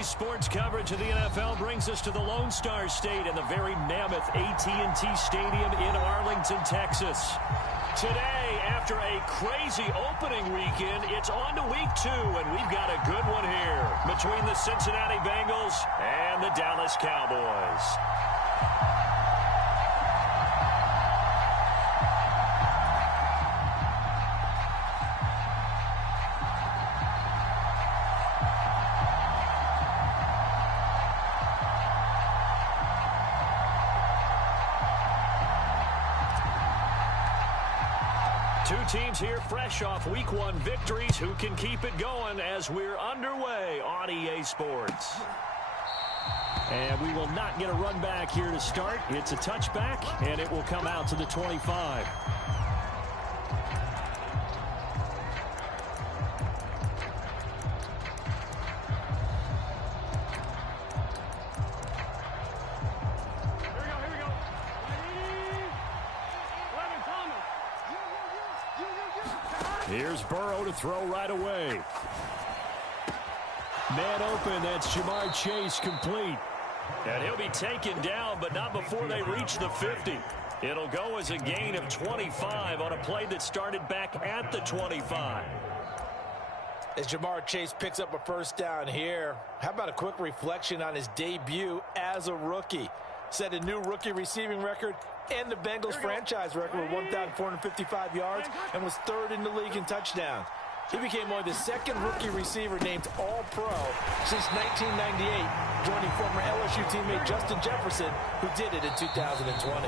Today's sports coverage of the NFL brings us to the Lone Star State and the very mammoth AT&T Stadium in Arlington, Texas. Today, after a crazy opening weekend, it's on to week 2, and we've got a good one here between the Cincinnati Bengals and the Dallas Cowboys. Two teams here fresh off Week 1 victories. Who can keep it going as we're underway on EA Sports? And we will not get a run back here to start. It's a touchback, and it will come out to the 25. Here's Burrow to throw right away. Man open, that's Jamar Chase complete. And he'll be taken down, but not before they reach the 50. It'll go as a gain of 25 on a play that started back at the 25. As Jamar Chase picks up a first down here, how about a quick reflection on his debut as a rookie? Set a new rookie receiving record and the Bengals franchise record with 1,455 yards and was 3rd in the league in touchdowns. He became only the 2nd rookie receiver named All-Pro since 1998, joining former LSU teammate Justin Jefferson, who did it in 2020.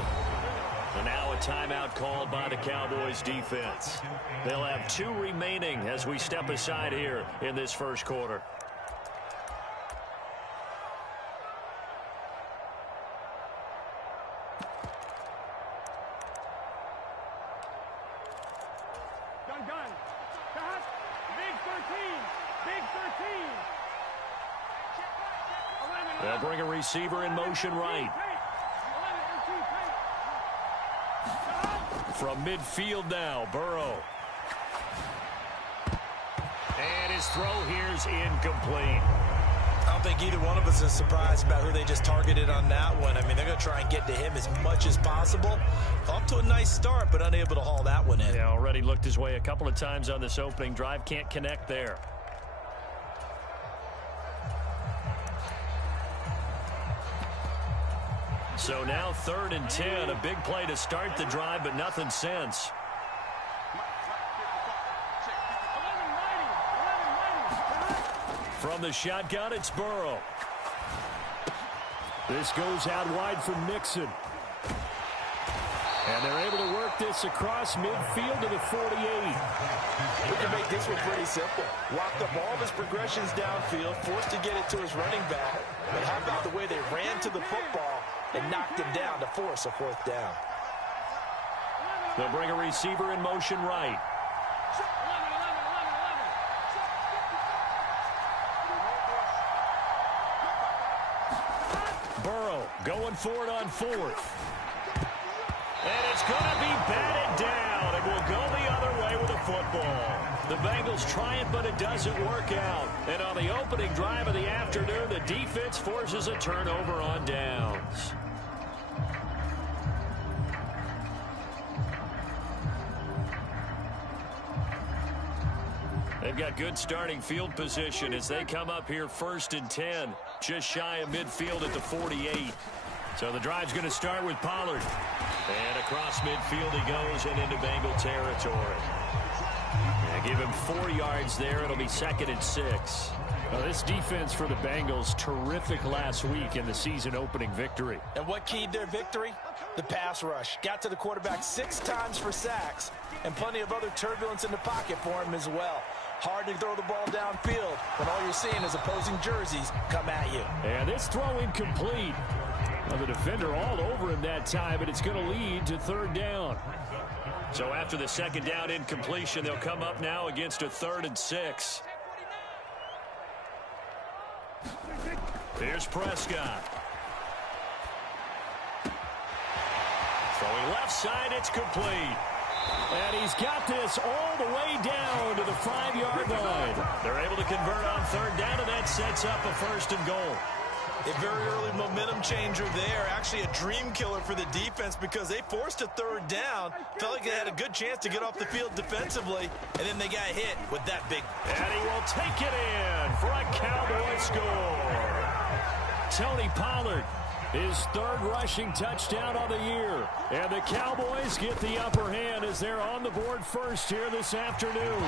And now a timeout called by the Cowboys defense. They'll have 2 remaining as we step aside here in this first quarter. They'll bring a receiver in motion right. From midfield now, Burrow. And his throw here's incomplete. I don't think either one of us is surprised about who they just targeted on that one. I mean, they're going to try and get to him as much as possible. Off to a nice start, but unable to haul that one in. Yeah, already looked his way a couple of times on this opening drive. Can't connect there. So now 3rd and 10, a big play to start the drive, but nothing since. From the shotgun, it's Burrow. This goes out wide for Mixon. And they're able to work this across midfield to the 48. We can make this one pretty simple. Locked up all of his progressions downfield, forced to get it to his running back. But how about the way they ran to the football and knocked him down to force a 4th down? They'll bring a receiver in motion right. Burrow going for it on 4th. And it's going to be batted down, and will go the other way with a football. The Bengals try it, but it doesn't work out. And on the opening drive of the afternoon, the defense forces a turnover on downs. They've got good starting field position as they come up here 1st and 10, just shy of midfield at the 48. So the drive's going to start with Pollard. And across midfield he goes and into Bengal territory. And give him 4 yards there. It'll be 2nd and 6. Well, this defense for the Bengals, terrific last week in the season opening victory. And what keyed their victory? The pass rush. Got to the quarterback 6 times for sacks, and plenty of other turbulence in the pocket for him as well. Hard to throw the ball downfield when all you're seeing is opposing jerseys come at you. And this throw incomplete. Well, the defender all over him that time, but it's going to lead to 3rd down. So after the 2nd down incompletion, they'll come up now against a 3rd and 6. Here's Prescott. Throwing left side, it's complete. And he's got this all the way down to the 5-yard line. They're able to convert on third down, and that sets up a first and goal. A very early momentum changer there. Actually a dream killer for the defense because they forced a third down. Felt like they had a good chance to get off the field defensively, and then they got hit with that big. And he will take it in for a Cowboy score. Tony Pollard, his third rushing touchdown of the year. And the Cowboys get the upper hand as they're on the board first here this afternoon.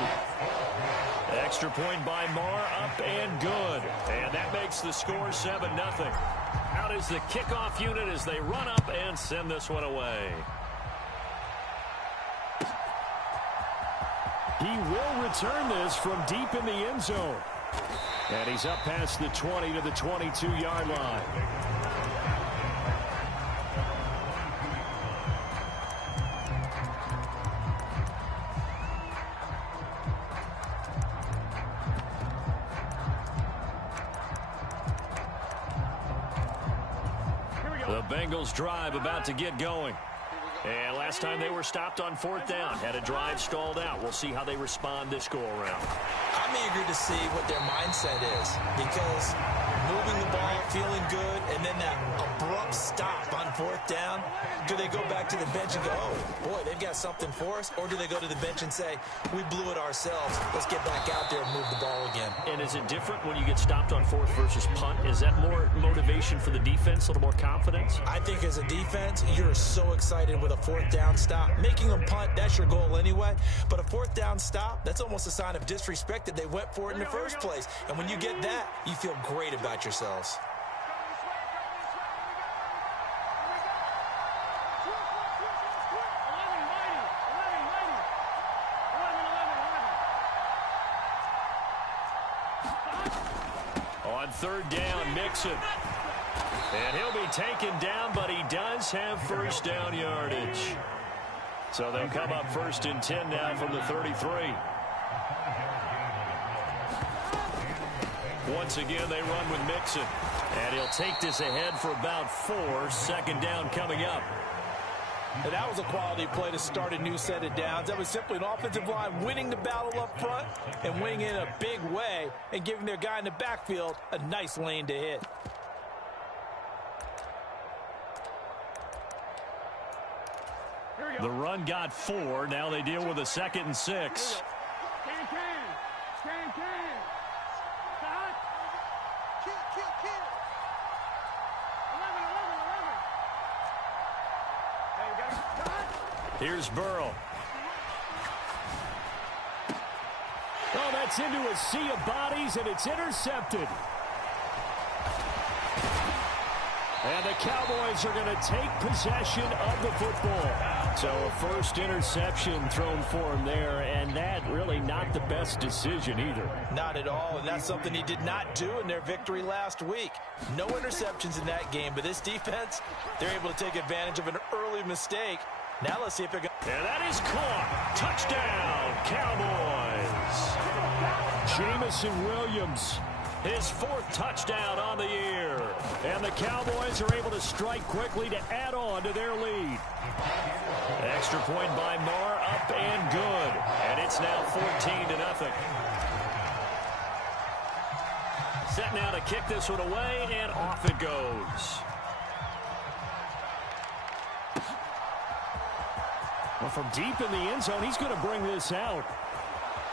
Extra point by Marr, up and good. And that makes the score 7-0. Out is the kickoff unit as they run up and send this one away. He will return this from deep in the end zone. And he's up past the 20 to the 22-yard line. The Bengals drive about to get going. And last time they were stopped on fourth down, had a drive stalled out. We'll see how they respond this go-around. I'm eager to see what their mindset is because moving the ball, feeling good, and then that abrupt stop on fourth down, do they go back to the bench and go, oh, boy, they've got something for us? Or do they go to the bench and say, we blew it ourselves. Let's get back out there and move the ball again. And is it different when you get stopped on fourth versus punt? Is that more motivation for the defense, a little more confidence? I think as a defense, you're so excited with a fourth down stop. Making them punt, that's your goal anyway. But a fourth down stop, that's almost a sign of disrespect that they went for it in the first place. And when you get that, you feel great about yourselves. On third down, Mixon. And he'll be taken down, but he does have first down yardage. So they'll come up first and 10 now from the 33. Once again, they run with Mixon. And he'll take this ahead for about 4. Second down coming up. And that was a quality play to start a new set of downs. That was simply an offensive line winning the battle up front and winning in a big way and giving their guy in the backfield a nice lane to hit. The run got 4. Now they deal with a 2nd and 6. Here's Burrow. Oh, that's into a sea of bodies, and it's intercepted. And the Cowboys are going to take possession of the football. So a first interception thrown for him there, and that really not the best decision either. Not at all, and that's something he did not do in their victory last week. No interceptions in that game, but this defense, they're able to take advantage of an early mistake. Now let's see if they're going to... And that is caught. Touchdown, Cowboys. Jamison Williams, his 4th touchdown on the year. And the Cowboys are able to strike quickly to add on to their lead. Extra point by Marr, up and good. And it's now 14-0. Set now to kick this one away, and off it goes. Well, from deep in the end zone, he's going to bring this out.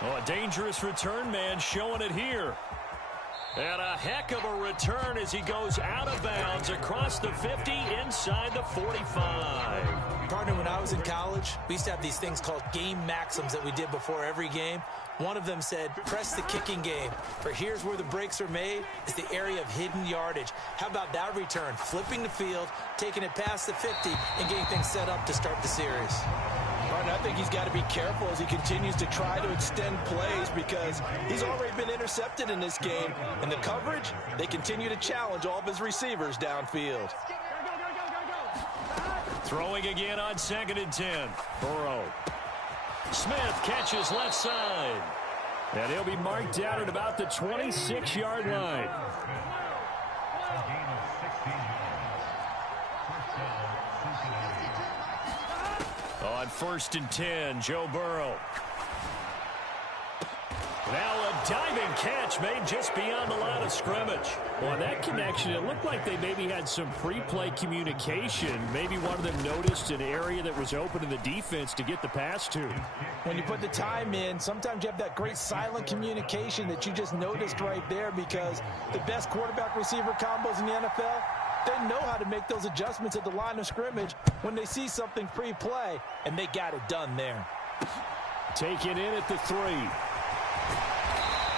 Oh, a dangerous return man showing it here. And a heck of a return as he goes out of bounds across the 50 inside the 45. Partner, when I was in college, we used to have these things called game maxims that we did before every game. One of them said, press the kicking game. For here's where the breaks are made, is the area of hidden yardage. How about that return? Flipping the field, taking it past the 50, and getting things set up to start the series. Partner, I think he's got to be careful as he continues to try to extend plays because he's already been intercepted in this game. And the coverage, they continue to challenge all of his receivers downfield. Throwing again on 2nd and 10. Burrow. Smith catches left side. And he'll be marked down at about the 26-yard line. On 1st and 10, Joe Burrow. Now a diving catch made just beyond the line of scrimmage. Well, that connection, it looked like they maybe had some pre-play communication. Maybe one of them noticed an area that was open in the defense to get the pass to. When you put the time in, sometimes you have that great silent communication that you just noticed right there, because the best quarterback-receiver combos in the NFL, they know how to make those adjustments at the line of scrimmage when they see something pre-play, and they got it done there. Taken in at the 3.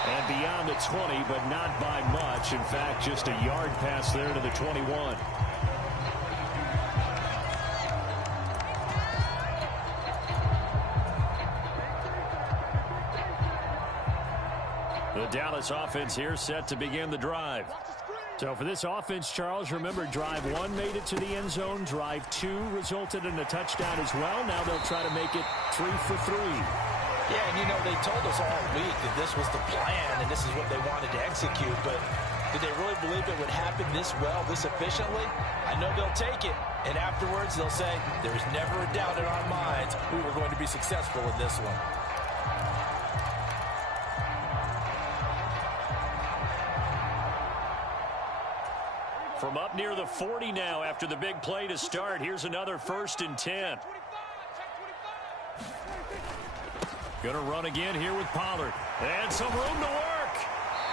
And beyond the 20, but not by much. In fact, just a yard pass there to the 21. The Dallas offense here set to begin the drive. So for this offense, Charles, remember, drive 1 made it to the end zone. Drive 2 resulted in a touchdown as well. Now they'll try to make it 3 for 3. Yeah, and you know, they told us all week that this was the plan and this is what they wanted to execute, but did they really believe it would happen this well, this efficiently? I know they'll take it, and afterwards they'll say, there's never a doubt in our minds we were going to be successful in this one. From up near the 40 now after the big play to start, here's another 1st and 10. Going to run again here with Pollard. And some room to work.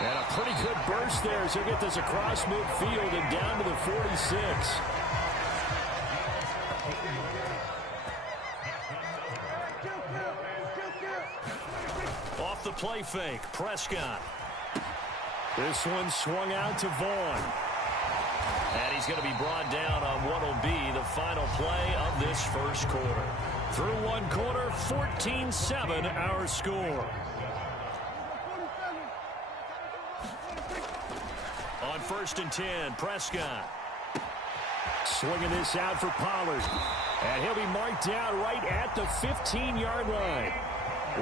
And a pretty good burst there as he'll get this across midfield and down to the 46. Off the play fake, Prescott. This one swung out to Vaughn. And he's going to be brought down on what will be the final play of this first quarter. Through 1 quarter, 14-7 our score. On 1st and 10, Prescott. Swinging this out for Pollard. And he'll be marked down right at the 15-yard line.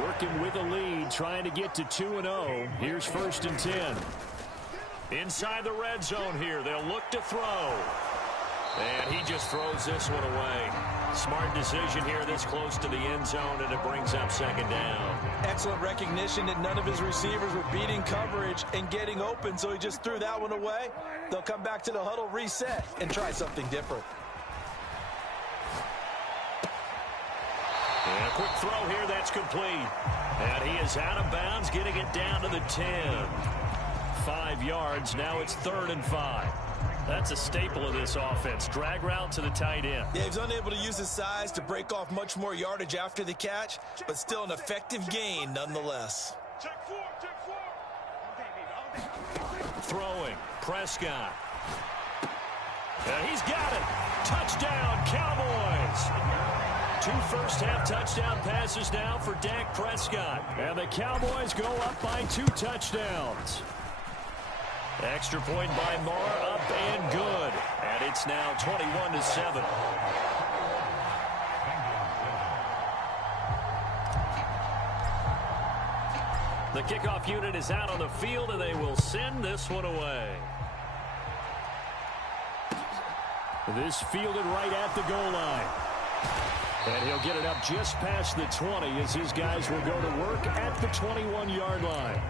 Working with a lead, trying to get to 2-0. Here's 1st and 10. Inside the red zone here, they'll look to throw. And he just throws this one away. Smart decision here this close to the end zone, and it brings up 2nd down. Excellent recognition that none of his receivers were beating coverage and getting open, so he just threw that one away. They'll come back to the huddle, reset, and try something different. And a quick throw here, that's complete. And he is out of bounds, getting it down to the 10. 5 yards, now it's 3rd and 5. That's a staple of this offense. Drag route to the tight end. Yeah, he's unable to use his size to break off much more yardage after the catch, but still an effective gain nonetheless. Throwing, Prescott. And he's got it. Touchdown, Cowboys. 2 first-half touchdown passes now for Dak Prescott. And the Cowboys go up by 2 touchdowns. Extra point by Marr, up and good. And it's now 21-7. The kickoff unit is out on the field, and they will send this one away. This fielded right at the goal line. And he'll get it up just past the 20 as his guys will go to work at the 21-yard line.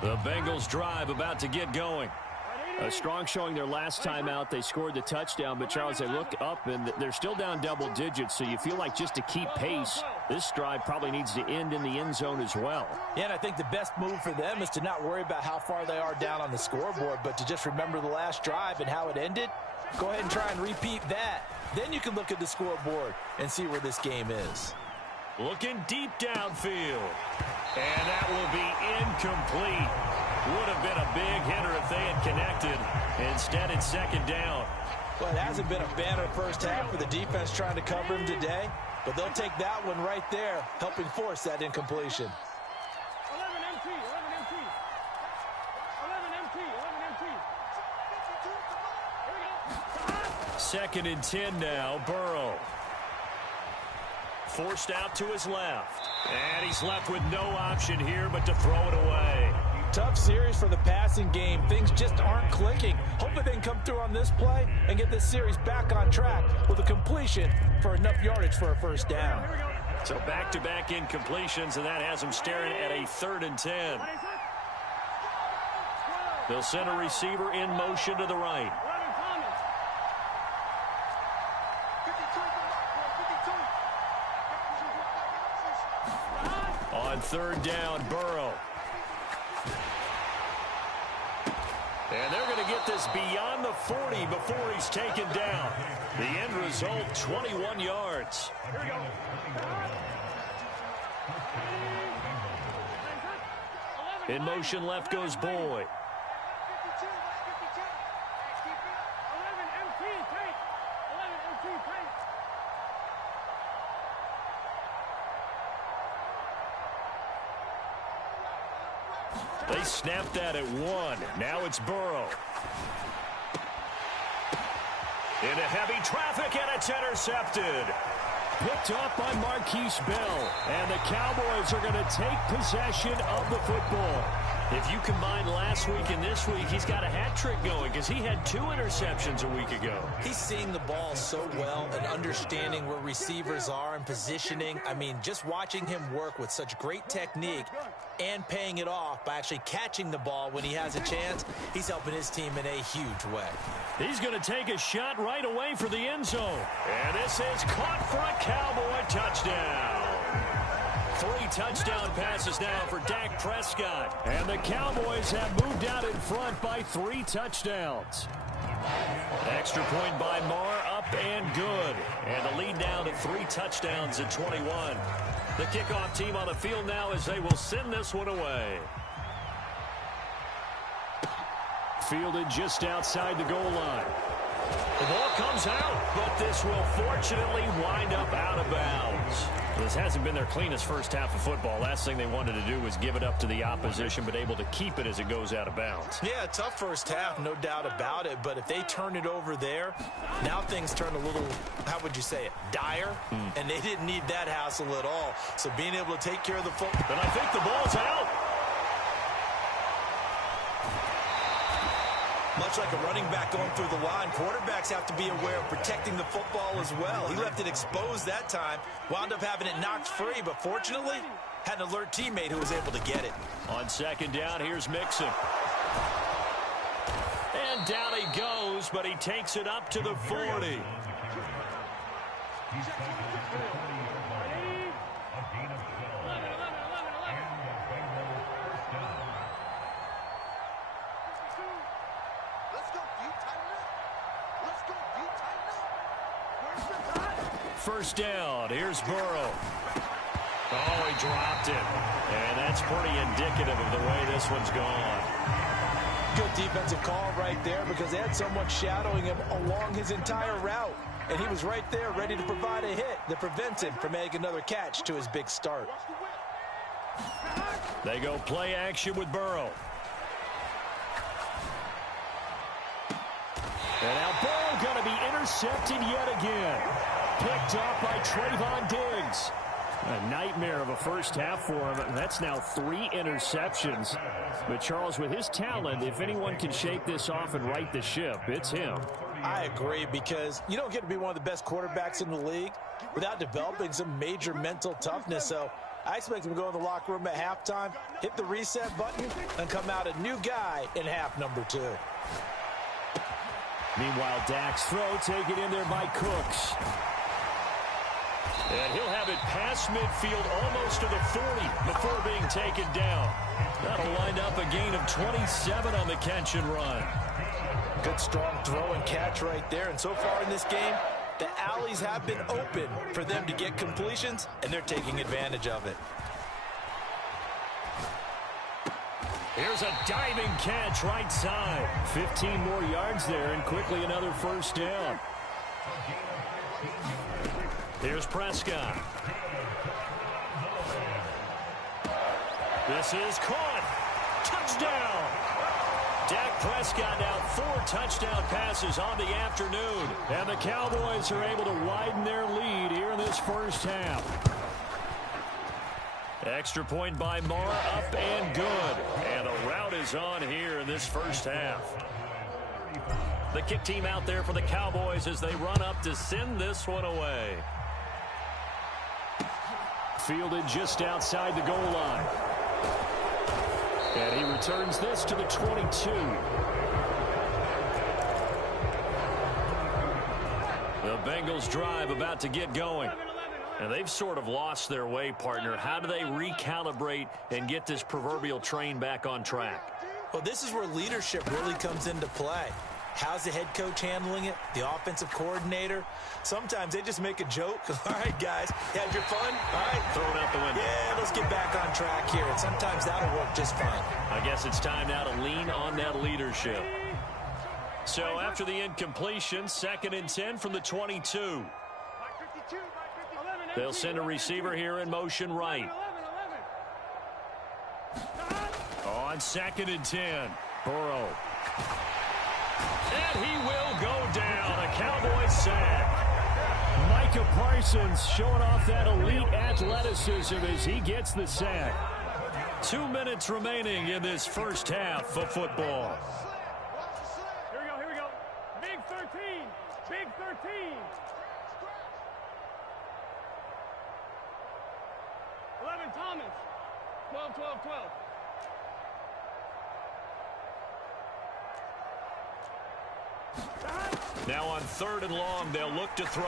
The Bengals drive about to get going. A strong showing their last time out. They scored the touchdown, but Charles, they look up and they're still down double digits, so you feel like just to keep pace, this drive probably needs to end in the end zone as well. Yeah, and I think the best move for them is to not worry about how far they are down on the scoreboard, but to just remember the last drive and how it ended. Go ahead and try and repeat that. Then you can look at the scoreboard and see where this game is. Looking deep downfield. And that will be incomplete. Would have been a big hitter if they had connected. Instead, it's 2nd down. Well, it hasn't been a banner first half for the defense trying to cover him today, but they'll take that one right there, helping force that incompletion. 2nd and 10 now, Burrow. Forced out to his left. And he's left with no option here but to throw it away. Tough series for the passing game. Things just aren't clicking. Hopefully they can come through on this play and get this series back on track with a completion for enough yardage for a first down. So back-to-back incompletions, and that has them staring at a 3rd and 10. They'll send a receiver in motion to the right. On 3rd down, Burrow. And they're going to get this beyond the 40 before he's taken down. The end result, 21 yards. In motion left goes Boyd. They snapped that at 1. Now it's Burrow. Into heavy traffic, and it's intercepted. Picked up by Marquise Bell. And the Cowboys are going to take possession of the football. If you combine last week and this week, he's got a hat trick going because he had 2 interceptions a week ago. He's seeing the ball so well and understanding where receivers are and positioning. I mean, just watching him work with such great technique and paying it off by actually catching the ball when he has a chance, he's helping his team in a huge way. He's going to take a shot right away for the end zone. And this is caught for a Cowboy touchdown. 3 touchdown passes now for Dak Prescott. And the Cowboys have moved out in front by 3 touchdowns. Extra point by Marr, up and good. And the lead now to 3 touchdowns at 21. The kickoff team on the field now as they will send this one away. Fielded just outside the goal line. The ball comes out, but this will fortunately wind up out of bounds. This hasn't been their cleanest first half of football. Last thing they wanted to do was give it up to the opposition, but able to keep it as it goes out of bounds. Yeah, tough first half, no doubt about it. But if they turn it over there, now things turn a little, how would you say it, dire? And they didn't need that hassle at all. So being able to take care of the football. But I think the ball's out. Much like a running back going through the line, quarterbacks have to be aware of protecting the football as well. He left it exposed that time, wound up having it knocked free, but fortunately, had an alert teammate who was able to get it. On 2nd down, here's Mixon. And down he goes, but he takes it up to the 40. First down, here's Burrow. Oh, he dropped it. And that's pretty indicative of the way this one's gone. Good defensive call right there because they had someone shadowing him along his entire route. And he was right there ready to provide a hit that prevents him from making another catch to his big start. They go play action with Burrow. And now Burrow going to be intercepted yet again. Picked off by Trayvon Diggs. A nightmare of a first half for him. That's now 3 interceptions. But Charles, with his talent, if anyone can shake this off and right the ship, it's him. I agree, because you don't get to be one of the best quarterbacks in the league without developing some major mental toughness. So I expect him to go in the locker room at halftime, hit the reset button, and come out a new guy in half number 2. Meanwhile, Dak's throw taken in there by Cooks. And he'll have it past midfield almost to the 40 before being taken down. That'll wind up a gain of 27 on the catch and run. Good strong throw and catch right there. And so far in this game, the alleys have been open for them to get completions, and they're taking advantage of it. Here's a diving catch right side. 15 more yards there, and quickly another first down. Here's Prescott. This is caught. Touchdown. Dak Prescott now 4 touchdown passes on the afternoon. And the Cowboys are able to widen their lead here in this first half. Extra point by Marr, up and good. And the rout is on here in this first half. The kick team out there for the Cowboys as they run up to send this one away. Fielded just outside the goal line. And he returns this to the 22. The Bengals drive about to get going. And they've sort of lost their way, partner. How do they recalibrate and get this proverbial train back on track? Well, this is where leadership really comes into play. How's the head coach handling it? The offensive coordinator? Sometimes they just make a joke. All right, guys, you had your fun? All right. Throw it out the window. Yeah, let's get back on track here. And sometimes that'll work just fine. I guess it's time now to lean on that leadership. So after the incompletion, 2nd and 10 from the 22. They'll send a receiver here in motion right. On 2nd and 10, Burrow. And he will go down. A Cowboys sack. Micah Parsons showing off that elite athleticism as he gets the sack. 2 minutes remaining in this first half of football. Here we go. Big 13. Big 13. 11, Thomas. 12, 12, 12. Now on 3rd and long, they'll look to throw.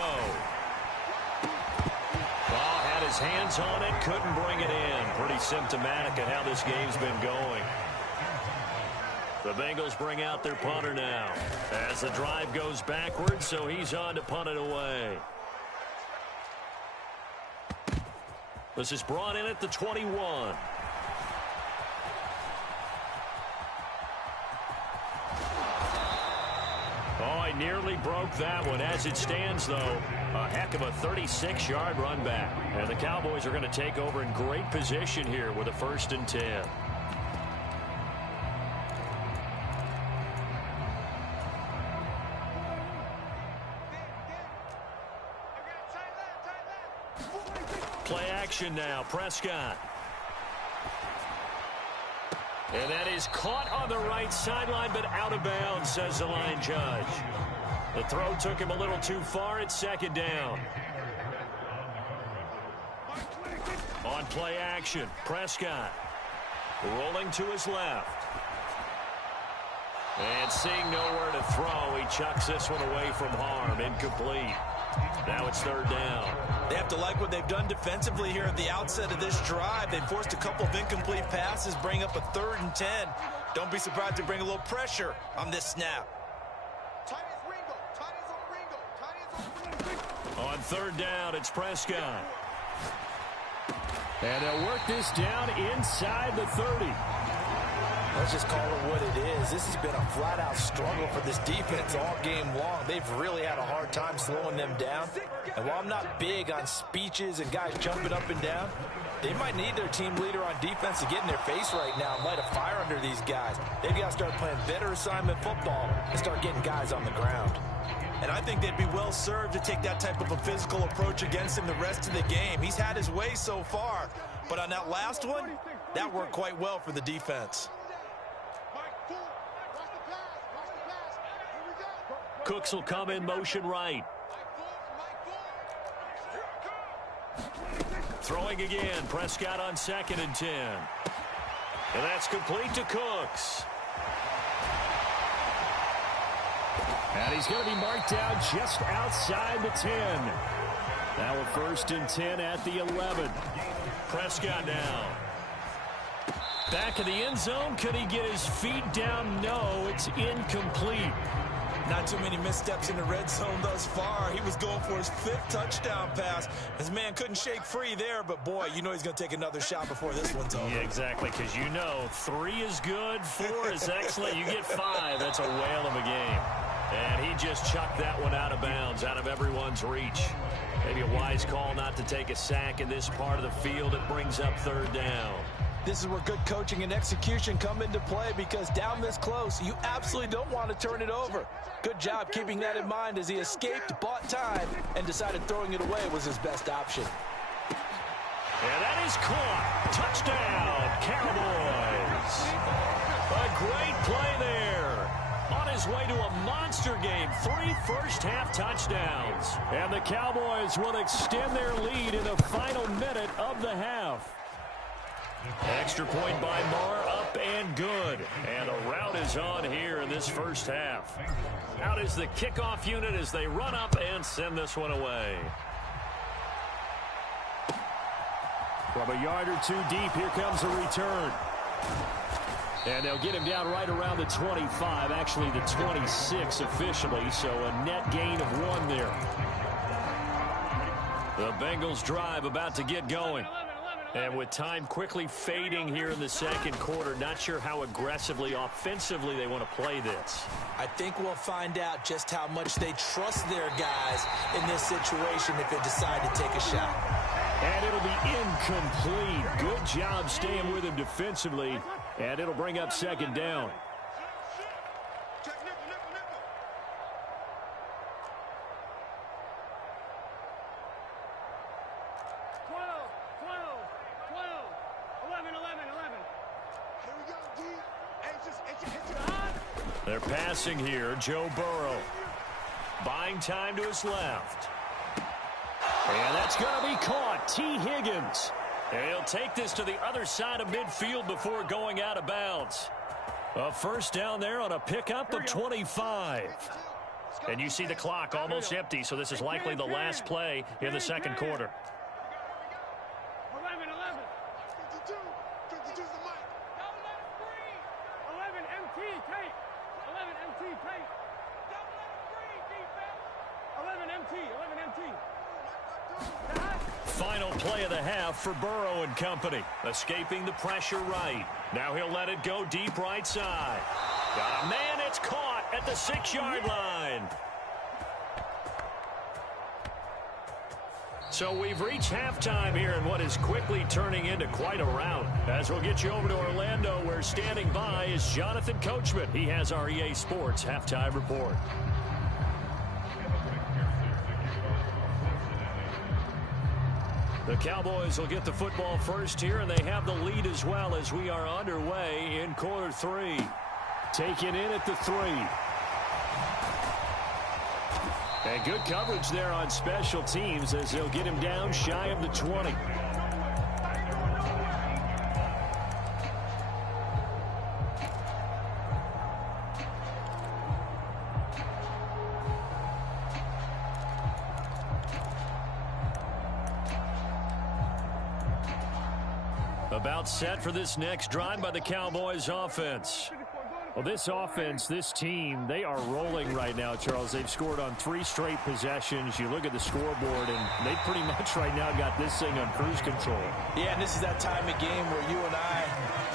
Ball had his hands on it, couldn't bring it in. Pretty symptomatic of how this game's been going. The Bengals bring out their punter now as the drive goes backwards, so he's on to punt it away. This is brought in at the 21. Oh, he nearly broke that one. As it stands, though, a heck of a 36-yard run back. And the Cowboys are going to take over in great position here with a 1st and 10. Play action now. Prescott. And that is caught on the right sideline, but out of bounds, says the line judge. The throw took him a little too far. It's 2nd down. On play action, Prescott rolling to his left. And seeing nowhere to throw, he chucks this one away from harm. Incomplete. Now it's 3rd down. They have to like what they've done defensively here at the outset of this drive. They forced a couple of incomplete passes, bring up a 3rd and 10. Don't be surprised to bring a little pressure on this snap. On 3rd down, it's Prescott. And they'll work this down inside the 30. Let's just call it what it is. This has been a flat-out struggle for this defense all game long. They've really had a hard time slowing them down. And while I'm not big on speeches and guys jumping up and down, they might need their team leader on defense to get in their face right now and light a fire under these guys. They've got to start playing better assignment football and start getting guys on the ground. And I think they'd be well served to take that type of a physical approach against him the rest of the game. He's had his way so far, but on that last one, that worked quite well for the defense. Cooks will come in motion right. Throwing again. Prescott on 2nd and 10. And that's complete to Cooks. And he's going to be marked down just outside the 10. Now a 1st and 10 at the 11. Prescott now. Back in the end zone. Could he get his feet down? No, it's incomplete. Not too many missteps in the red zone thus far. He was going for his 5th touchdown pass. His man couldn't shake free there, but boy, you know he's going to take another shot before this one's over. Yeah, exactly, because you know 3 is good, 4 is excellent. You get 5, that's a whale of a game. And he just chucked that one out of bounds, out of everyone's reach. Maybe a wise call not to take a sack in this part of the field. It brings up 3rd down. This is where good coaching and execution come into play, because down this close, you absolutely don't want to turn it over. Good job keeping that in mind as he escaped, bought time, and decided throwing it away was his best option. And that is caught. Touchdown, Cowboys. A great play there. On his way to a monster game, 3 first-half touchdowns. And the Cowboys will extend their lead in the final minute of the half. Extra point by Marr, up and good. And a rout is on here in this first half. Out is the kickoff unit as they run up and send this one away. From a yard or two deep, here comes a return. And they'll get him down right around the 25, actually the 26 officially, so a net gain of 1 there. The Bengals drive about to get going. And with time quickly fading here in the second quarter, not sure how aggressively, offensively they want to play this. I think we'll find out just how much they trust their guys in this situation if they decide to take a shot. And it'll be incomplete. Good job staying with him defensively. And it'll bring up second down. They're passing here. Joe Burrow buying time to his left. And that's going to be caught. T. Higgins. And he'll take this to the other side of midfield before going out of bounds. A first down there on a pickup of 25. And you see the clock almost empty, so this is likely the last play in the second quarter. 11. 22 is the mic. 11 MT tape. 11 MT tape. 11 MT. 11 MT. Final play of the half for Burrow and company. Escaping the pressure right. Now he'll let it go deep right side. Got a man, it's caught at the 6-yard line. So we've reached halftime here in what is quickly turning into quite a rout. As we'll get you over to Orlando, where standing by is Jonathan Coachman. He has our EA Sports halftime report. The Cowboys will get the football first here, and they have the lead as well as we are underway in quarter 3. Taken in at the 3. And good coverage there on special teams as they'll get him down shy of the 20. About set for this next drive by the Cowboys offense. Well, this offense, this team, they are rolling right now, Charles. They've scored on 3 straight possessions. You look at the scoreboard, and they pretty much right now got this thing on cruise control. Yeah, and this is that time of game where you and I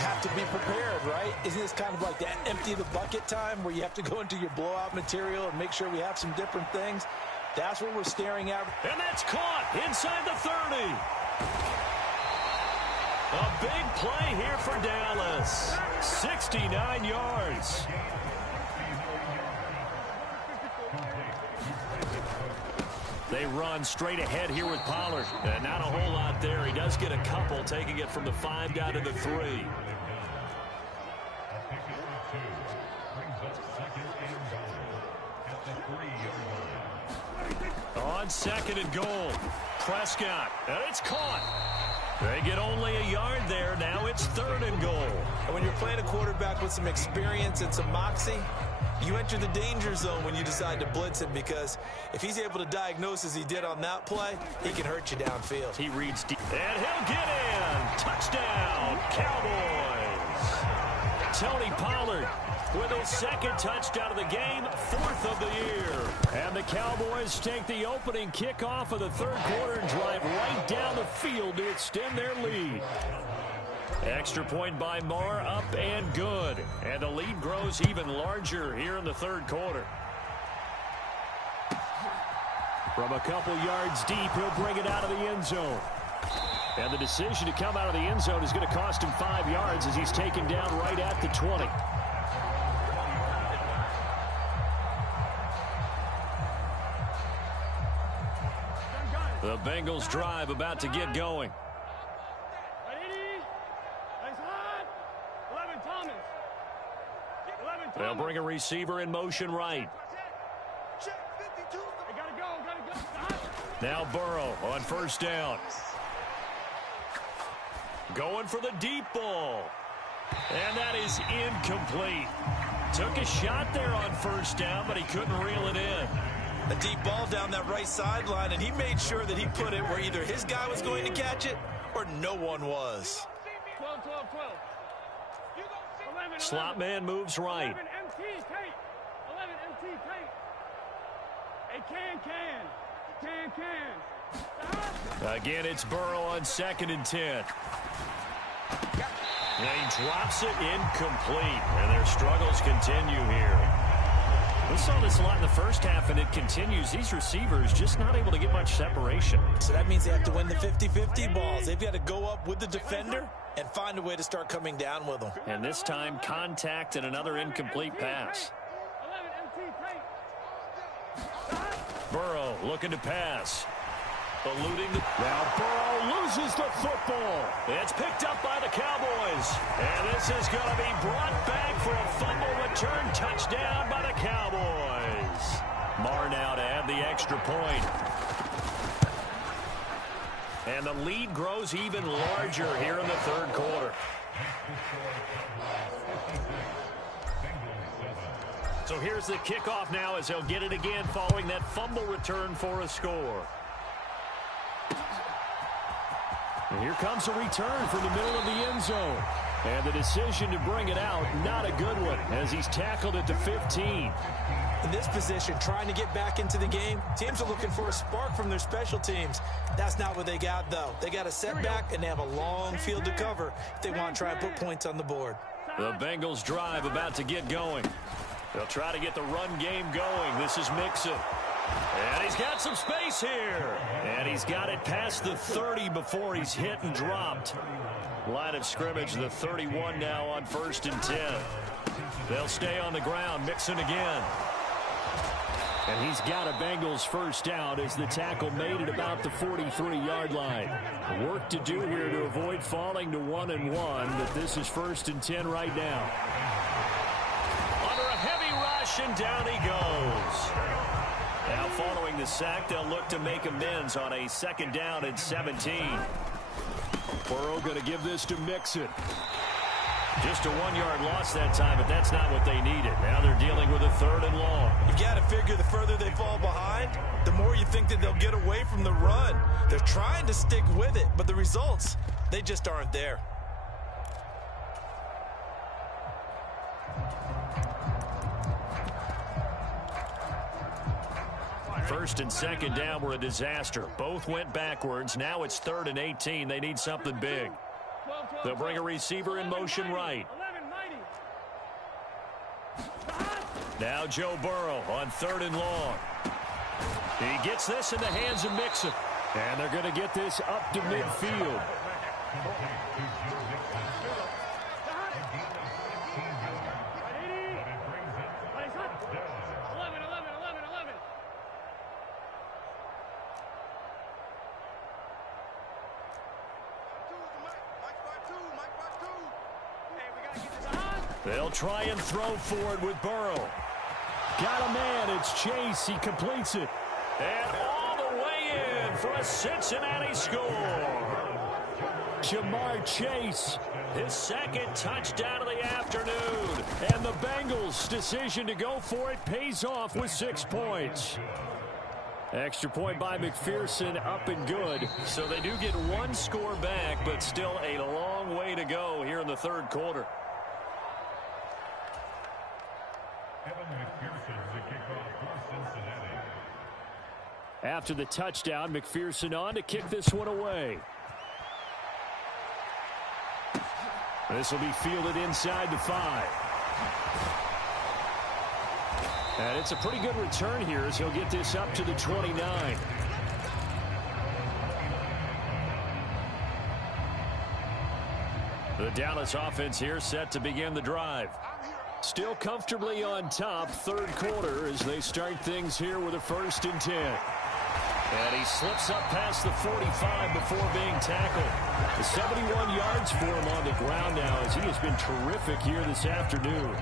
have to be prepared, right? Isn't this kind of like that empty the bucket time where you have to go into your blowout material and make sure we have some different things? That's what we're staring at. And that's caught inside the 30. A big play here for Dallas. 69 yards. They run straight ahead here with Pollard. And not a whole lot there. He does get a couple, taking it from the 5 down to the 3. On second and goal. Prescott. And it's caught. They get only a yard there. Now it's 3rd and goal. And when you're playing a quarterback with some experience and some moxie, you enter the danger zone when you decide to blitz him, because if he's able to diagnose as he did on that play, he can hurt you downfield. He reads deep. And he'll get in. Touchdown, Cowboys. Tony Pollard with his 2nd touchdown of the game, 4th of the year. And the Cowboys take the opening kickoff of the 3rd quarter and drive right down the field to extend their lead. Extra point by Marr, up and good. And the lead grows even larger here in the 3rd quarter. From a couple yards deep, he'll bring it out of the end zone. And the decision to come out of the end zone is going to cost him 5 yards as he's taken down right at the 20. The Bengals drive about to get going. They'll bring a receiver in motion right. Now Burrow on first down. Going for the deep ball. And that is incomplete. Took a shot there on first down, but he couldn't reel it in. A deep ball down that right sideline, and he made sure that he put it where either his guy was going to catch it or no one was. 12, 12, 12. 11, Slot man moves right. 11 MT tape. 11 MT tape. Hey, can. Again, it's Burrow on 2nd and 10. And he drops it incomplete, and their struggles continue here. We saw this a lot in the first half, and it continues. These receivers just not able to get much separation. So that means they have to win the 50-50 balls. They've got to go up with the defender and find a way to start coming down with them. And this time, contact and another incomplete pass. 11 MT tape. Burrow looking to pass. Eluding the... Now Burrow loses the football. It's picked up by the Cowboys. And this is going to be brought back for a fumble return touchdown by the Cowboys. Marr now to add the extra point. And the lead grows even larger here in the third quarter. So here's the kickoff now as they'll get it again following that fumble return for a score. And here comes a return from the middle of the end zone. And the decision to bring it out, not a good one, as he's tackled at the 15. In this position, trying to get back into the game, teams are looking for a spark from their special teams. That's not what they got, though. They got a setback, and they have a long field to cover if they want to try and put points on the board. The Bengals drive about to get going. They'll try to get the run game going. This is Mixon. And he's got some space here. And he's got it past the 30 before he's hit and dropped. Line of scrimmage, the 31 now on 1st and 10. They'll stay on the ground. Mixon again. And he's got a Bengals first down as the tackle made at about the 43-yard line. Work to do here to avoid falling to 1-1, but this is 1st and 10 right now. Under a heavy rush, and down he goes. Now following the sack, they'll look to make amends on a 2nd down and 17. Burrow going to give this to Mixon. Just a 1-yard loss that time, but that's not what they needed. Now they're dealing with a 3rd and long. You got to figure the further they fall behind, the more you think that they'll get away from the run. They're trying to stick with it, but the results, they just aren't there. First and 2nd down were a disaster. Both went backwards. Now it's 3rd and 18. They need something big. They'll bring a receiver in motion right. Now Joe Burrow on 3rd and long. He gets this in the hands of Mixon. And they're going to get this up to midfield. They'll try and throw forward with Burrow. Got a man. It's Chase. He completes it. And all the way in for a Cincinnati score. Jamar Chase. His 2nd touchdown of the afternoon. And the Bengals' decision to go for it pays off with 6 points. Extra point by McPherson, up and good. So they do get 1 score back, but still a long way to go here in the 3rd quarter. After the touchdown, McPherson on to kick this one away. This will be fielded inside the 5. And it's a pretty good return here as he'll get this up to the 29. The Dallas offense here set to begin the drive. Still comfortably on top, 3rd quarter as they start things here with a 1st and 10. And he slips up past the 45 before being tackled. The 71 yards for him on the ground now as he has been terrific here this afternoon.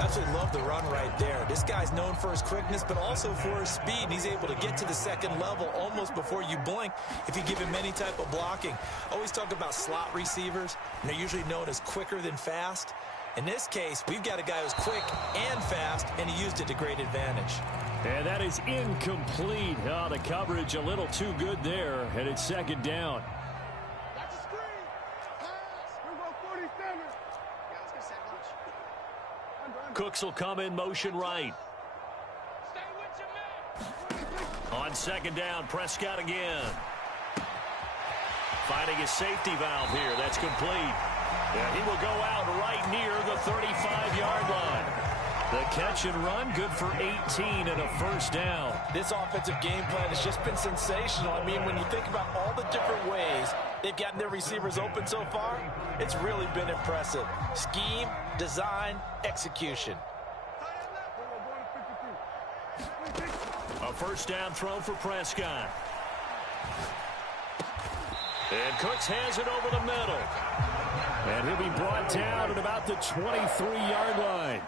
Absolutely love the run right there. This guy's known for his quickness, but also for his speed. And he's able to get to the second level almost before you blink if you give him any type of blocking. Always talk about slot receivers, and they're usually known as quicker than fast. In this case, we've got a guy who's quick and fast, and he used it to great advantage. And that is incomplete. Oh, the coverage a little too good there, and it's second down. That's a screen. Pass. Here we go, 47. Yeah, let's go sandwich. Cooks will come in motion right. Stay with your man. On second down, Prescott again. Finding a safety valve here. That's complete. And he will go out right near the 35-yard line. The catch and run, good for 18 and a first down. This offensive game plan has just been sensational. I mean, when you think about all the different ways they've gotten their receivers open so far, it's really been impressive. Scheme, design, execution. A first down throw for Prescott. And Cooks has it over the middle. And he'll be brought down at about the 23-yard line.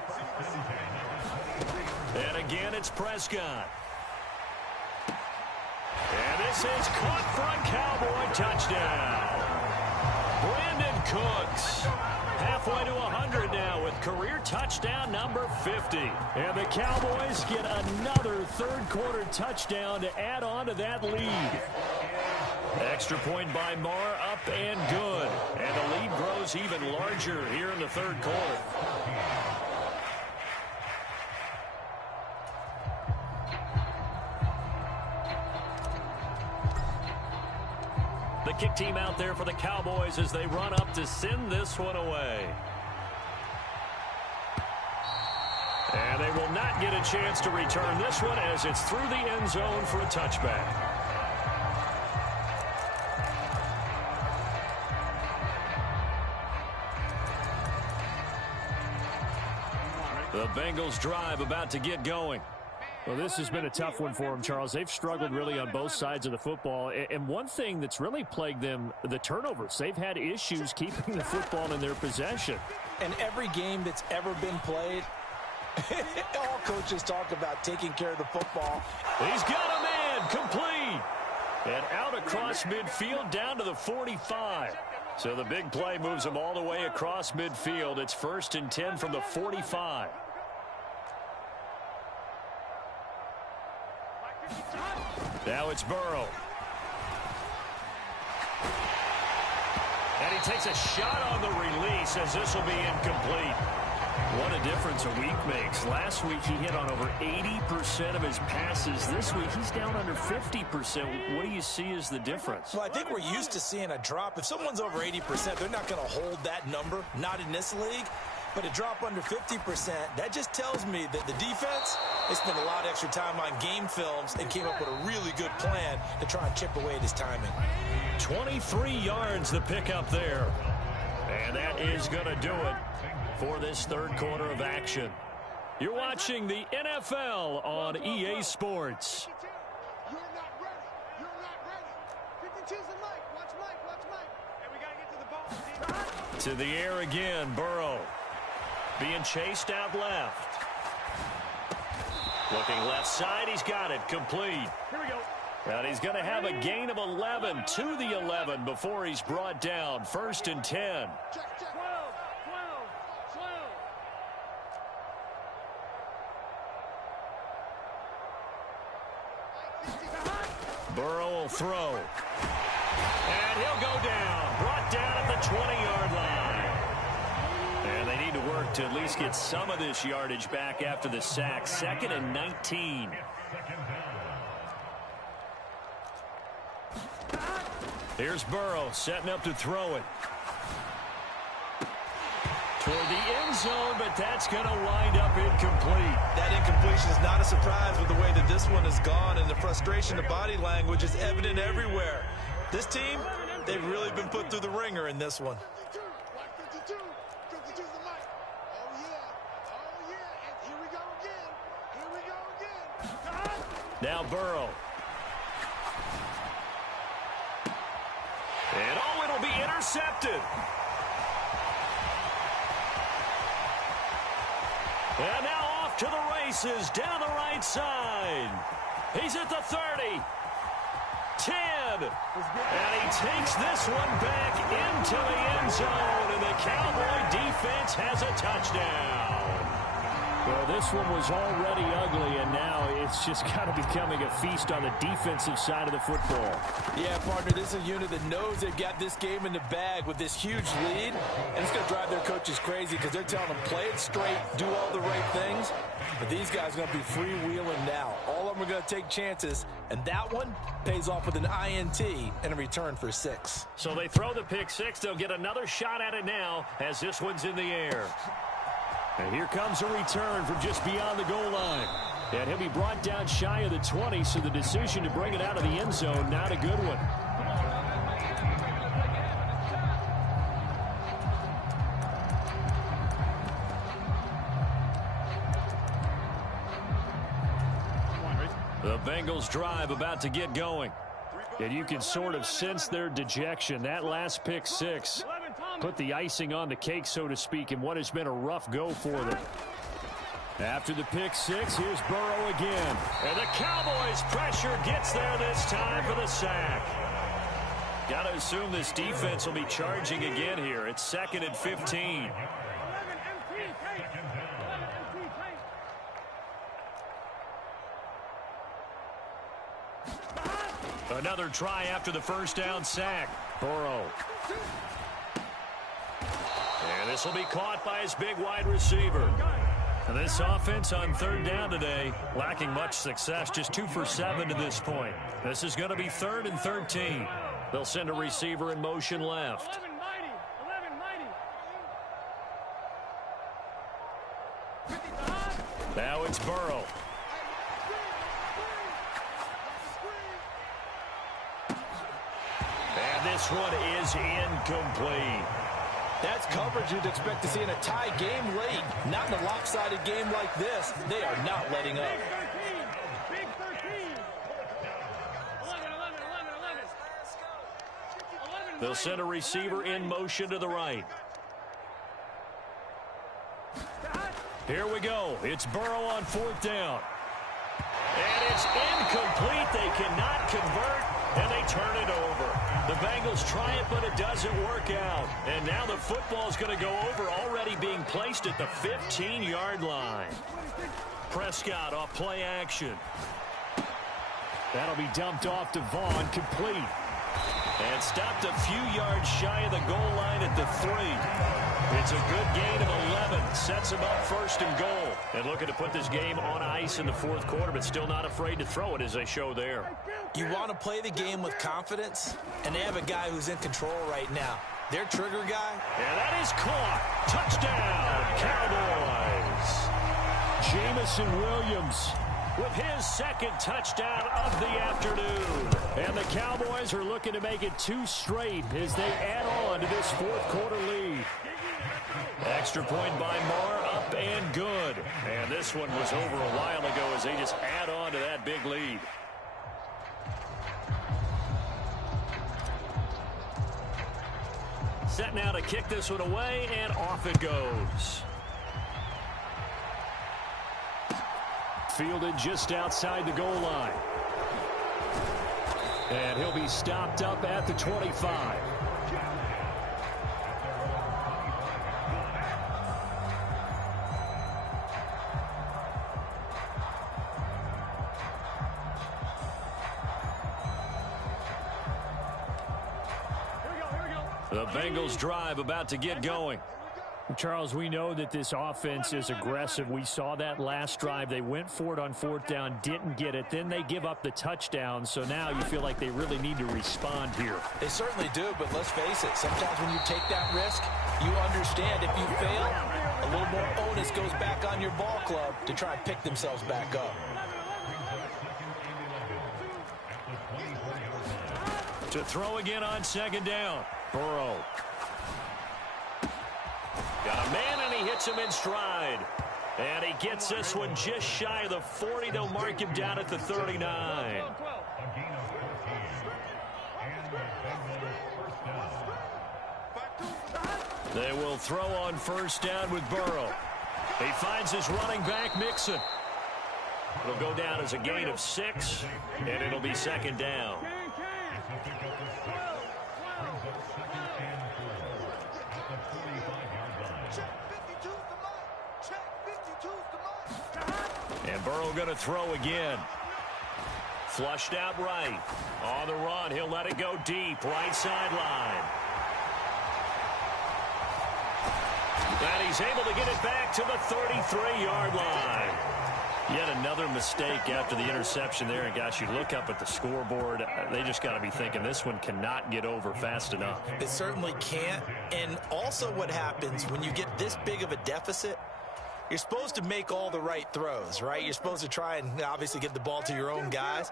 And again, it's Prescott. And this is caught for a Cowboy touchdown. Brandon Cooks, halfway to 100 now with career touchdown number 50. And the Cowboys get another third-quarter touchdown to add on to that lead. Extra point by Marr, up and good. And the lead grows even larger here in the third quarter. The kick team out there for the Cowboys as they run up to send this one away. And they will not get a chance to return this one as it's through the end zone for a touchback. The Bengals drive about to get going. Well, this has been a tough one for them, Charles. They've struggled really on both sides of the football. And one thing that's really plagued them, the turnovers. They've had issues keeping the football in their possession. And every game that's ever been played, all coaches talk about taking care of the football. He's got a man, complete. And out across midfield down to the 45. So the big play moves them all the way across midfield. It's 1st and 10 from the 45. Now it's Burrow. And he takes a shot on the release as this will be incomplete. What a difference a week makes. Last week he hit on over 80% of his passes. This week he's down under 50%. What do you see as the difference? Well, I think we're used to seeing a drop. If someone's over 80%, they're not going to hold that number, not in this league. But a drop under 50%, that just tells me that the defense, they spent a lot of extra time on game films and came up with a really good plan to try and chip away at his timing. 23 yards the pickup there. And that is going to do it for this third quarter of action. You're watching the NFL on EA Sports. You're not ready. You're not ready. 52's the mic. Watch Mike. Watch Mike. And we got to get to the ball. To the air again, Burrow. Being chased out left. Looking left side, he's got it. Complete. Here we go. And he's going to have a gain of 11 to the 11 before he's brought down. 1st and 10. Check, check. 12. Burrow will throw. And he'll go down. Brought down at the 20-yard line. And they need to work to at least get some of this yardage back after the sack. 2nd and 19. Here's Burrow setting up to throw it. Toward the end zone, but that's going to wind up incomplete. That incompletion is not a surprise with the way that this one has gone, and the frustration of body language is evident everywhere. This team, they've really been put through the ringer in this one. 52. 52's the mic. Oh, yeah. Oh, yeah. And here we go again. Here we go again. Now Burrow. And oh, it'll be intercepted. And now off to the races down the right side. He's at the 30. 10. And he takes this one back into the end zone. And the Cowboy defense has a touchdown. Well, this one was already ugly, and now it's just kind of becoming a feast on the defensive side of the football. Yeah, partner, this is a unit that knows they've got this game in the bag with this huge lead, and it's going to drive their coaches crazy because they're telling them play it straight, do all the right things, but these guys are going to be freewheeling now. All of them are going to take chances, and that one pays off with an INT and a return for 6. So they throw the pick 6. They'll get another shot at it now as this one's in the air. And here comes a return from just beyond the goal line. And he'll be brought down shy of the 20, so the decision to bring it out of the end zone, not a good one. The Bengals drive about to get going. And you can sort of sense their dejection. That last pick 6 put the icing on the cake, so to speak, in what has been a rough go for them. After the pick 6, here's Burrow again. And the Cowboys' pressure gets there this time for the sack. Got to assume this defense will be charging again here. It's 2nd and 15. Another try after the first down sack. Burrow. And this will be caught by his big wide receiver. And this offense on 3rd down today, lacking much success, just 2 for 7 to this point. This is going to be 3rd and 13. They'll send a receiver in motion left. Now it's Burrow. And this one is incomplete. That's coverage you'd expect to see in a tie game late. Not in a lopsided game like this. They are not letting up. Big 13. 11. They'll send a receiver in motion to the right. Here we go. It's Burrow on 4th down. And it's incomplete. They cannot convert, and they turn it over. The Bengals try it, but it doesn't work out. And now the football is going to go over, already being placed at the 15-yard line. Prescott off play action. That'll be dumped off to Vaughn, complete. And stopped a few yards shy of the goal line at the 3. It's a good gain of 11. Sets them up 1st and goal. And looking to put this game on ice in the 4th quarter, but still not afraid to throw it as they show there. You want to play the game with confidence, and they have a guy who's in control right now. Their trigger guy. And that is caught. Touchdown, Cowboys. Jamison Williams with his 2nd touchdown of the afternoon. And the Cowboys are looking to make it 2 straight as they add on to this 4th quarter lead. Extra point by Marr, up and good. And this one was over a while ago as they just add on to that big lead. Set now to kick this one away, and off it goes. Fielded just outside the goal line. And he'll be stopped up at the 25. The Bengals drive about to get going. Charles, we know that this offense is aggressive. We saw that last drive. They went for it on 4th down, didn't get it. Then they give up the touchdown. So now you feel like they really need to respond here. They certainly do, but let's face it. Sometimes when you take that risk, you understand if you fail, a little more onus goes back on your ball club to try and pick themselves back up. To throw again on 2nd down. Burrow. Got a man, and he hits him in stride. And he gets this one just shy of the 40. They'll mark him down at the 39. They will throw on 1st down with Burrow. He finds his running back, Mixon. It'll go down as a gain of 6, and it'll be second down. And Burrow going to throw again. Flushed out right. On the run, he'll let it go deep. Right sideline. And he's able to get it back to the 33-yard line. Yet another mistake after the interception there. And, gosh, you look up at the scoreboard. They just got to be thinking this one cannot get over fast enough. It certainly can't. And also what happens when you get this big of a deficit, you're supposed to make all the right throws, right? You're supposed to try and obviously get the ball to your own guys.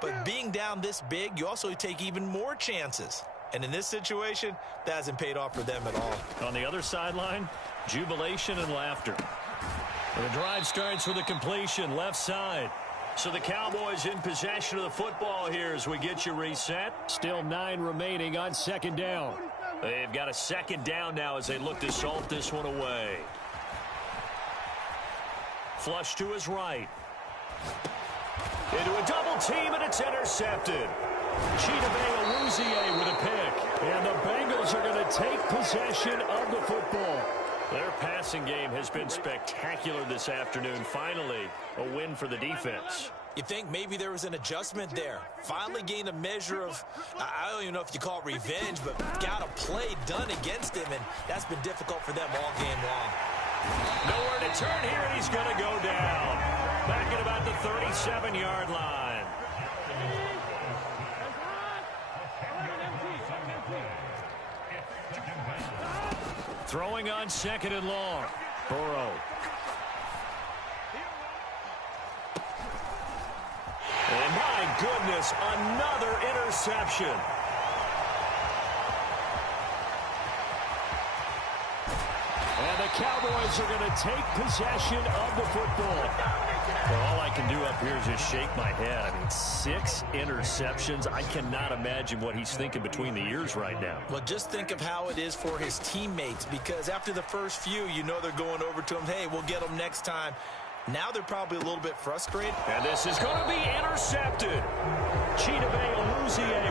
But being down this big, you also take even more chances. And in this situation, that hasn't paid off for them at all. On the other sideline, jubilation and laughter. The drive starts with a completion left side. So the Cowboys in possession of the football here as we get you reset. Still 9 remaining on second down. They've got a second down now as they look to salt this one away. Flush to his right. Into a double team, and it's intercepted. Chidobe with a pick. And the Bengals are going to take possession of the football. Their passing game has been spectacular this afternoon. Finally, a win for the defense. You think maybe there was an adjustment there. Finally gained a measure of, I don't even know if you call it revenge, but got a play done against him, and that's been difficult for them all game long. Nowhere to turn here, and he's going to go down. Back at about the 37-yard line. Throwing on second and long. Burrow. And my goodness, another interception. And the Cowboys are going to take possession of the football. Well, all I can do up here is just shake my head. I mean, 6 interceptions. I cannot imagine what he's thinking between the ears right now. Well, just think of how it is for his teammates, because after the first few, you know they're going over to him, hey, we'll get them next time. Now they're probably a little bit frustrated. And this is going to be intercepted. Chidobe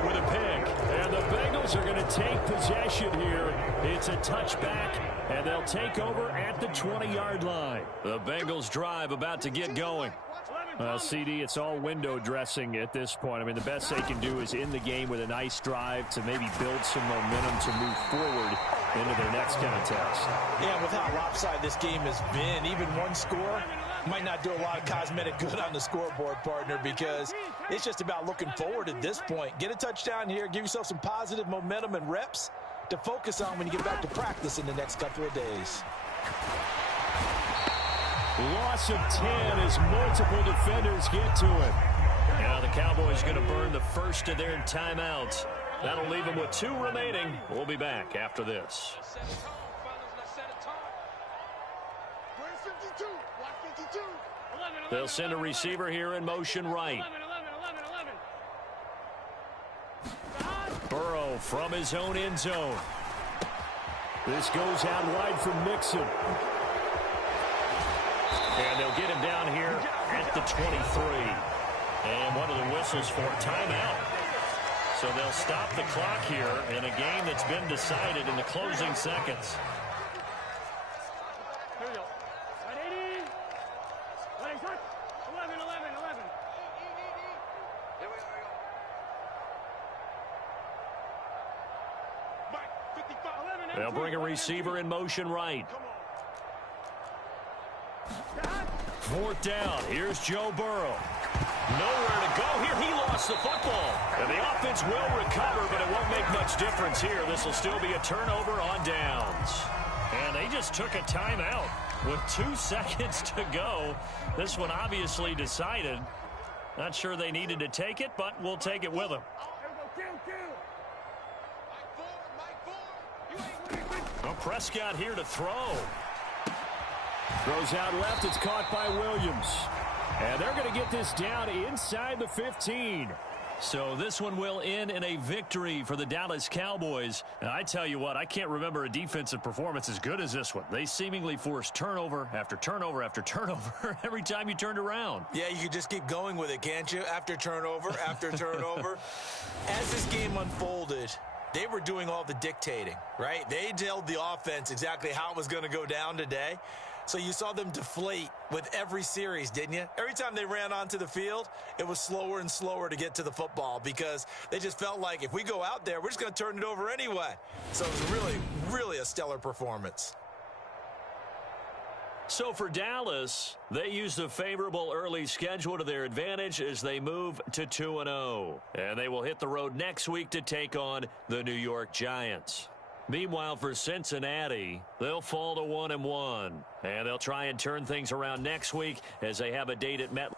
with a pick. And the Bengals are going to take possession here. It's a touchback, and they'll take over at the 20-yard line. The Bengals drive about to get going. CD, it's all window dressing at this point. I mean, the best they can do is in the game with a nice drive to maybe build some momentum to move forward into their next contest. Yeah, with how lopsided this game has been, even one score might not do a lot of cosmetic good on the scoreboard, partner, because it's just about looking forward at this point. Get a touchdown here, give yourself some positive momentum and reps to focus on when you get back to practice in the next couple of days. Loss of 10 as multiple defenders get to it. Now the Cowboys going to burn the first of their timeouts. That'll leave them with 2 remaining. We'll be back after this. They'll send a receiver here in motion right. Burrow from his own end zone. This goes out wide for Mixon. And they'll get him down here at the 23. And one of the whistles for timeout. So they'll stop the clock here in a game that's been decided in the closing seconds. They'll bring a receiver in motion right. 4th down. Here's Joe Burrow. Nowhere to go here. He lost the football. And the offense will recover, but it won't make much difference here. This will still be a turnover on downs. And they just took a timeout with 2 seconds to go. This one obviously decided. Not sure they needed to take it, but we'll take it with them. Well, Prescott here to throw. Throws out left. It's caught by Williams. And they're going to get this down inside the 15. So this one will end in a victory for the Dallas Cowboys. And I tell you what, I can't remember a defensive performance as good as this one. They seemingly forced turnover after turnover after turnover every time you turned around. Yeah, you could just keep going with it, can't you? After turnover, after turnover. As this game unfolded, they were doing all the dictating, right? They told the offense exactly how it was going to go down today. So you saw them deflate with every series, didn't you? Every time they ran onto the field, it was slower and slower to get to the football because they just felt like if we go out there, we're just going to turn it over anyway. So it was really, really a stellar performance. So for Dallas, they used a favorable early schedule to their advantage as they move to 2-0. And they will hit the road next week to take on the New York Giants. Meanwhile, for Cincinnati, they'll fall to 1-1. And they'll try and turn things around next week as they have a date at MetLife.